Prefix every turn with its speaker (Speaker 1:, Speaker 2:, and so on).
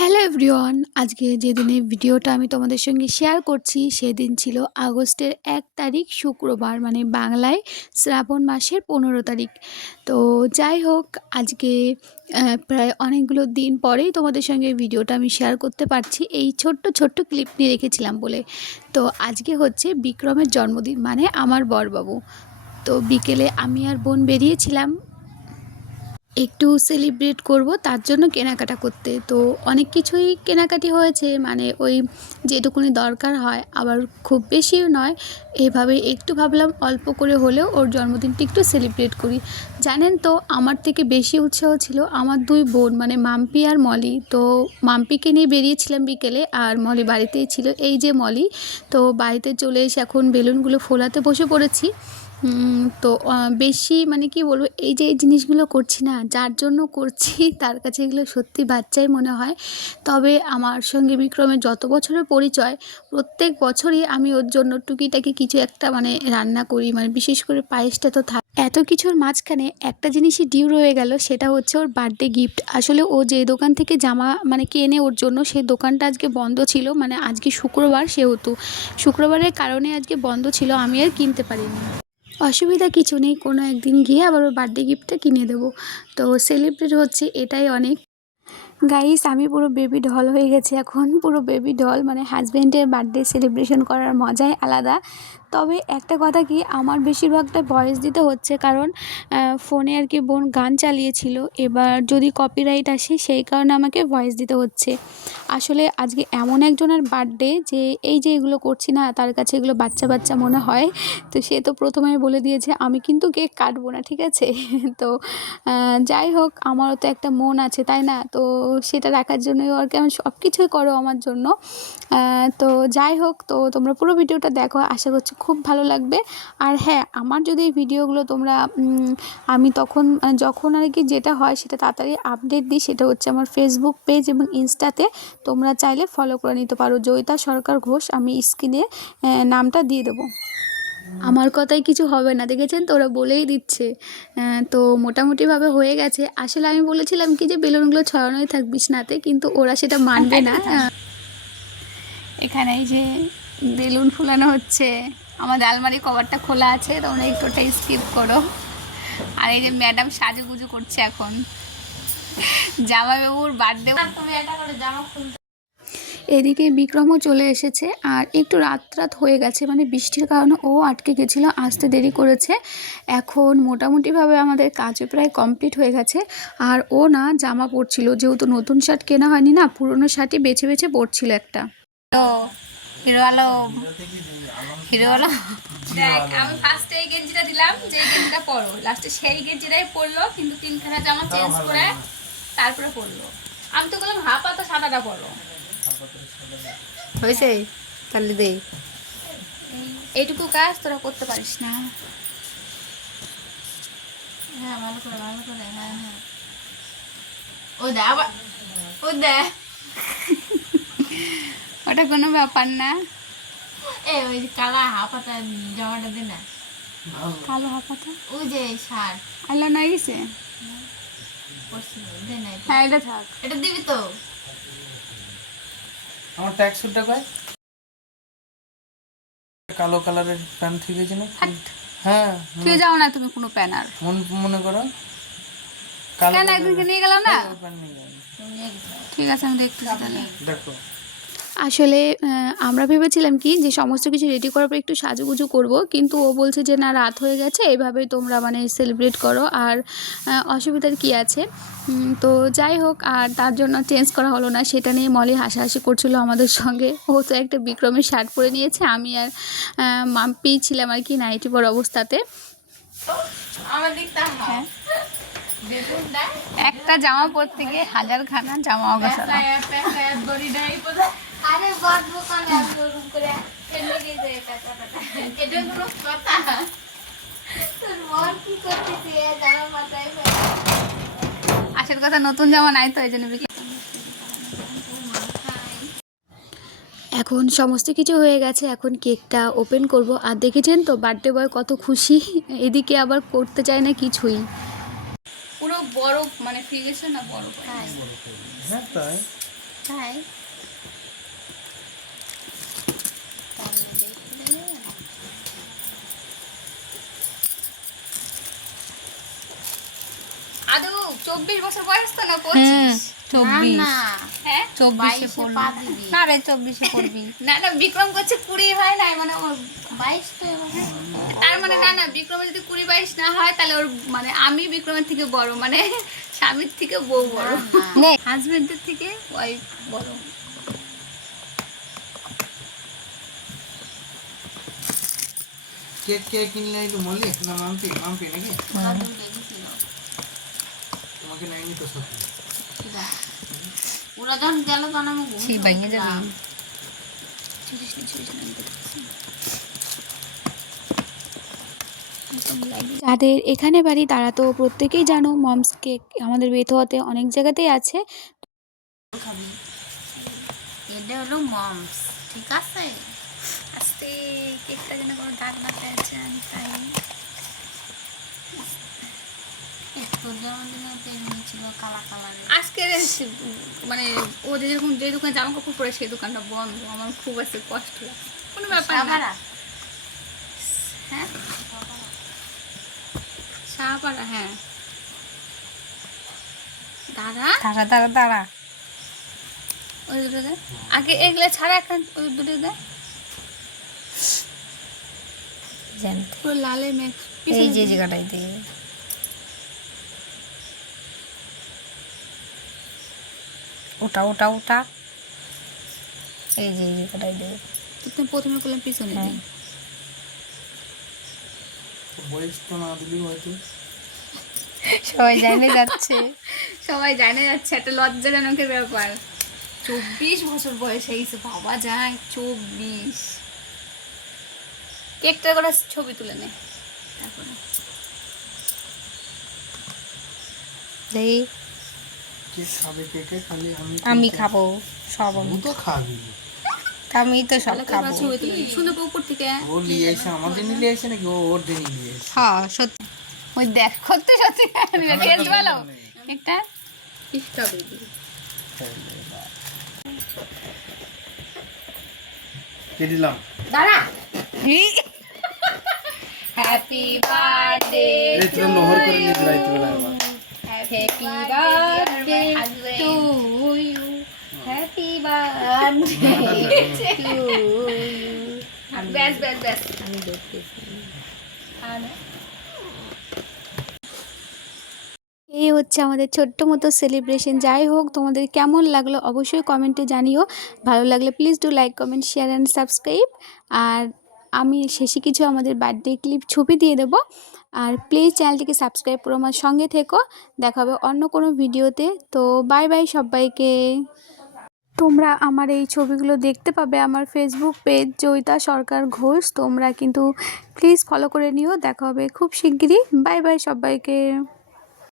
Speaker 1: Hello everyone, আজকে যেদিনে ভিডিওটা আমি তোমাদের সঙ্গে শেয়ার করছি, সেদিন ছিল আগস্টের এক তারিখ, শুক্রবার মানে বাংলায় শ্রাবণ মাসের পনেরো তারিখ। তো যাই হোক, আজকে প্রায় অনেকগুলো দিন পরেই তোমাদের সঙ্গে ভিডিওটা আমি শেয়ার করতে পারছি। এই ছোট্ট ছোট্ট ক্লিপ নিয়ে রেখেছিলাম বলে। তো আজকে হচ্ছে বিক্রমের জন্মদিন মানে আমার বরবাবু। তো বিকেলে আমি আর বোন বেরিয়েছিলাম একটু সেলিব্রেট করব, তার জন্য কেনাকাটা করতে। তো অনেক কিছুই কেনাকাটি হয়েছে মানে ওই যেটুকুনি দরকার হয়, আবার খুব বেশিও নয়। এভাবে একটু ভাবলাম অল্প করে হলেও ওর জন্মদিনটি একটু সেলিব্রেট করি। জানেন তো, আমার থেকে বেশি উৎসাহ ছিল আমার দুই বোন মানে মাম্পি আর মলি। তো মাম্পিকে নিয়ে বেরিয়েছিলাম বিকেলে, আর মলি বাড়িতেই ছিল। এই যে মলি, তো বাড়িতে চলে এসে এখন বেলুনগুলো ফোলাতে বসে পড়েছি। তো বেশি মানে কি বলব, এই যে এই জিনিসগুলো করছি না, যার জন্য করছি, তার কাছে এগুলো সত্যি বাচ্চাই মনে হয়। তবে আমার সঙ্গে বিক্রমের যত বছরের পরিচয়, প্রত্যেক বছরই আমি ওর জন্য টুকিটাকি কিছু একটা মানে রান্না করি মানে বিশেষ করে পায়েসটা তো থাক। এত কিছুর মাঝখানে একটা জিনিসই ডিউ রয়ে গেল, সেটা হচ্ছে ওর বার্থডে গিফট আসলে ও যে দোকান থেকে জামা মানে কেনে ওর জন্য সেই দোকানটা আজকে বন্ধ ছিল মানে আজকে শুক্রবার সেহেতু। শুক্রবারের কারণে আজকে বন্ধ ছিল, আমি আর কিনতে পারিনি। অসুবিধা কিছু নেই, কোনো একদিন গিয়ে আবার ওর বার্থডে গিফটটা কিনে দেবো। তো সেলিব্রেট হচ্ছে এটাই অনেক। গাইস আমি পুরো বেবি ডল হয়ে গেছি এখন। পুরো বেবি ডল মানে হাজব্যান্ডের বার্থডে সেলিব্রেশন করার মজাই আলাদা। তবে একটা কথা কি, আমার বেশিরভাগটা ভয়েস দিতে হচ্ছে কারণ ফোনে আর কি বোন গান চালিয়েছিল। এবার যদি কপিরাইট আসে, সেই কারণে আমাকে ভয়েস দিতে হচ্ছে। আসলে আজকে এমন একজনের বার্থডে যে, এই যে এগুলো করছি না, তার কাছে এগুলো বাচ্চা বাচ্চা মনে হয়। তো সে তো প্রথমে বলে দিয়েছে, আমি কিন্তু কেক কাটবো না ঠিক আছে? তো যাই হোক, আমারও তো একটা মন আছে, তাই না? তো সেটা রাখার জন্যই আর কি আমি সব কিছুই করো আমার জন্য। তো যাই হোক, তো তোমরা পুরো ভিডিওটা দেখো, আশা করছি খুব ভালো লাগবে। আর হ্যাঁ আমার যদি এই ভিডিওগুলো তোমরা আমি তখন মানে যখন আর কি যেটা হয় সেটা তাড়াতাড়ি আপডেট দিই, সেটা হচ্ছে আমার ফেসবুক পেজ এবং ইনস্টাতে তোমরা চাইলে ফলো করে নিতে পারো। জয়িতা সরকার ঘোষ, আমি স্ক্রিনে নামটা দিয়ে দেবো। আমার কথাই কিছু হবে না দেখেছেন? তো ওরা বলেই দিচ্ছে। তো মোটামুটিভাবে হয়ে গেছে। আসলে আমি বলেছিলাম কি যে বেলুনগুলো ছড়ানোই থাক বিছনাতে কিন্তু ওরা সেটা মানবে না। এখানে এই যে বেলুন ফুলানো হচ্ছে। আমাদের আলমারি কভারটা খোলা আছে তোমরা একটু ওটা স্কিপ করো। আর এই যে ম্যাডাম সাজুগুজু করছে এখন। জামাইবাবুর বার্থডে
Speaker 2: তুমি করে জামা খুলতে
Speaker 1: এদিকে বিক্রমও চলে এসেছে আর একটু রাত রাত হয়ে গেছে মানে বৃষ্টির কারণে ও আটকে গেছিল, আসতে দেরি করেছে। এখন মোটামুটিভাবে আমাদের কাজও প্রায় কমপ্লিট হয়ে গেছে। আর ও না জামা পরছিল, যেহেতু নতুন শার্ট কেনা হয়নি না, পুরনো শার্টই বেছে বেছে পরছিল একটা।
Speaker 2: দেখ, আমি ফার্স্টে এই গেঞ্জিটা দিলাম গেঞ্জিটা লাস্টে সেই গেঞ্জিটাই পরলো, কিন্তু জামা চেঞ্জ করে তারপরে পরলো। আমি তো বললাম, হাফ পাতা সাদাটা পরো।
Speaker 3: হয়েছে? তাহলে দে।
Speaker 2: এইটুকু কাজ তোরা করতে পারিস না। হ্যাঁ ভালো করে ভালো করে হ্যাঁ হ্যাঁ। ও দে আবার ও দে।
Speaker 1: ওটা কোনো ব্যাপার না।
Speaker 2: এ ওই যে কালা হাফ পাতা জামাটা দে না।
Speaker 1: কালো হাফাতা
Speaker 2: ওই যে শার্ট।
Speaker 1: আল্লাহ না গেছে হ্যাঁ এটা থাক।
Speaker 2: এটা দিবি তো?
Speaker 4: আমার ট্যাক্স স্যুটটা কয়? কালো কালারের প্যান্ট থেকে যেন হ্যাঁ
Speaker 1: তুই যাও না তুমি কোনো প্যানার
Speaker 4: মন মনে করো। কালো
Speaker 1: কেন একদিনকে নিয়ে গেলাম না? ঠিক আছে আমি দেখতেছি তাহলে।
Speaker 4: দেখো।
Speaker 1: আসলে আমরা ভেবেছিলাম কি যে সমস্ত কিছু রেডি করার পর একটু সাজুগুজু করব কিন্তু ও বলছে যে না রাত হয়ে গেছে এইভাবেই তোমরা মানে সেলিব্রেট করো। আর অসুবিধার কি আছে? তো যাই হোক আর তার জন্য চেঞ্জ করা হলো না সেটা নিয়ে মলি হাসাহাসি করছিল আমাদের সঙ্গে। ও তো একটা বিক্রমের শার্ট পরে নিয়েছে আমি আর মাম্পি ছিলাম আর কি নাইটি পর অবস্থাতে।
Speaker 2: হ্যাঁ।
Speaker 1: একটা জামা পরতে গিয়ে হাজার খানা জামা
Speaker 2: ফেলে
Speaker 1: আসল কথা। নতুন জামা নাই তো এই জন্য এখন সমস্ত কিছু হয়ে গেছে এখন কেকটা ওপেন করব। আর দেখেছেন তো বার্থডে বয় কত খুশি। এদিকে আবার করতে চায় না কিছুই। বরফ মানে ফ্রিজের না বরফ?
Speaker 4: হ্যাঁ। তাই।
Speaker 2: তাই। তাহলে চব্বিশ বছর বয়স তো না পঁচিশ?
Speaker 3: চব্বিশ।
Speaker 2: না হ্যাঁ।
Speaker 3: না রে চব্বিশে পড়বি।
Speaker 2: না না বিক্রম করছে কুড়ি হয় নাই মানে ওর
Speaker 3: বাইশ তো
Speaker 2: তার মানে না না বিক্রমের যদি কুড়ি বাইশ না হয় তাহলে ওর মানে আমি বিক্রমের থেকে বড় মানে স্বামীর থেকে বউ বড়। হাজবেন্ডের থেকে ওয়াইফ বড়।
Speaker 4: কেক কে কিনলে একটু মল্লিক না মাম্পি? মাম্পি নাকি? তোমাকে নেয়নি তো সত্যি
Speaker 2: ওরা যখন গেল তখন আমি ঘুম
Speaker 3: যাবে।
Speaker 2: ছুটিস নি ছুটিস নি আমি দেখতেছি। একদম লাগে।
Speaker 1: যাদের এখানে বাড়ি তারা তো প্রত্যেকেই জানো মমস কেক আমাদের বেথুয়াতে অনেক জায়গাতেই আছে।
Speaker 2: এটা হলো মমস ঠিক আছে? আস্তে কেকটা যেন কোনো দাগ না পেয়েছে আমি তাই। আজকে মানে ও যে যেরকম যে দোকানে জামা কাপড় পরে সেই দোকানটা বন্ধ আমার খুব আছে কষ্ট কোনো ব্যাপার না। হ্যাঁ? শাহপাড়া হ্যাঁ। দাদা?
Speaker 3: দাঁড়া দাঁড়া দাঁড়া।
Speaker 2: ওই দুটো দে। আগে এগুলো ছাড়া এখন ওই দুটো দে।
Speaker 3: জানতে
Speaker 2: পুরো লালে মেঘ।
Speaker 3: এই যে জায়গাটাই দে। ওটা ওটা ওটা। এই যে এই জায়গাটাই দে।
Speaker 2: তুমি প্রথমে করলাম পিছনে
Speaker 3: হ্যাঁ।
Speaker 2: দিই
Speaker 4: না হয়তো।
Speaker 3: সবাই জানে যাচ্ছে।
Speaker 2: সবাই জানে যাচ্ছে একটা ব্যাপার। চব্বিশ বছর বয়স হয়ে গেছে বাবা যায় চব্বিশ। করে ছবি তুলে নে। তারপরে।
Speaker 4: আমি
Speaker 3: খাব সব আমি
Speaker 4: আমি তো খাবি।
Speaker 3: আমি তো সব খাব।
Speaker 2: তোমরা ছবি তুলে নে। সুন্দর করে উপর থেকে।
Speaker 4: ও নিয়ে এসে আমাদের নিয়ে এসে নাকি ও ওর দিনই নিয়ে এসে।
Speaker 3: হ্যাঁ সত্যি।
Speaker 2: ওই দেখ সত্যি। সত্যি টেস্ট ভালো একটা? স্ট্রবেরি
Speaker 4: কে দিলাম?
Speaker 2: দাঁড়া। হ্যাপি বার্থডে
Speaker 4: এই তোরা নহর করে নিয়ে আবার
Speaker 2: happy birthday to you happy birthday to you
Speaker 1: এই হচ্ছে আমাদের ছোট্ট মতো সেলিব্রেশন যাই হোক, তোমাদের কেমন লাগল অবশ্যই কমেন্টে জানিও। ভালো লাগলে please do like comment share and subscribe আর আমি শেষে কিছু আমাদের বার্থডে ক্লিপ ছবি দিয়ে দেবো। আর প্লিজ চ্যানেলটিকে সাবস্ক্রাইব করে, আমার সঙ্গে থেকো। দেখা হবে অন্য কোনো ভিডিওতে তো বাই বাই সবাইকে। তোমরা আমার এই ছবিগুলো দেখতে পাবে আমার ফেসবুক পেজ জয়িতা সরকার ঘোষ। তোমরা কিন্তু প্লিজ ফলো করে নিও। দেখা হবে খুব শিগগিরই। বাই বাই সবাইকে।